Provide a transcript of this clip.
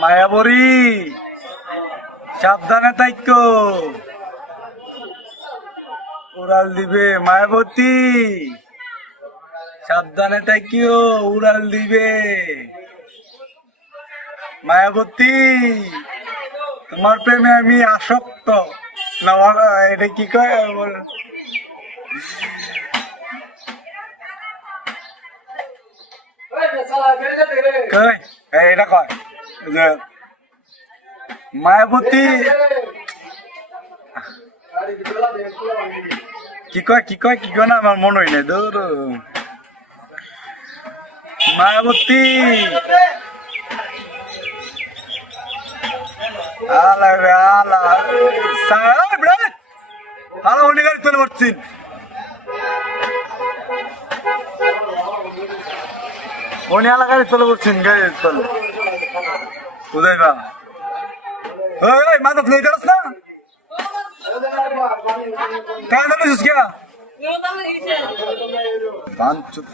মায়াবরী সাবধানে থাইকো, উড়াল দিবে। মায়াবতী সাবধানে থাকিও, উড়াল দিবে। মায়াবতী তোমার প্রেমে আমি আসক্ত। না এটা কি কয়? এটা কয় যে মায়াবতী কি কয় কি কয় কি কয় না আমার মনে হয় না। দূর মায়াবতী আলা আলা আলা উনি গাড়ি চলে পড়ছেন। উনি আলা গাড়ি চলে পড়ছেন, গাড়ি চলে কোথায় বা? ওই মাথা তুলে যাস না কেন বলিস কে বাঞ্চুত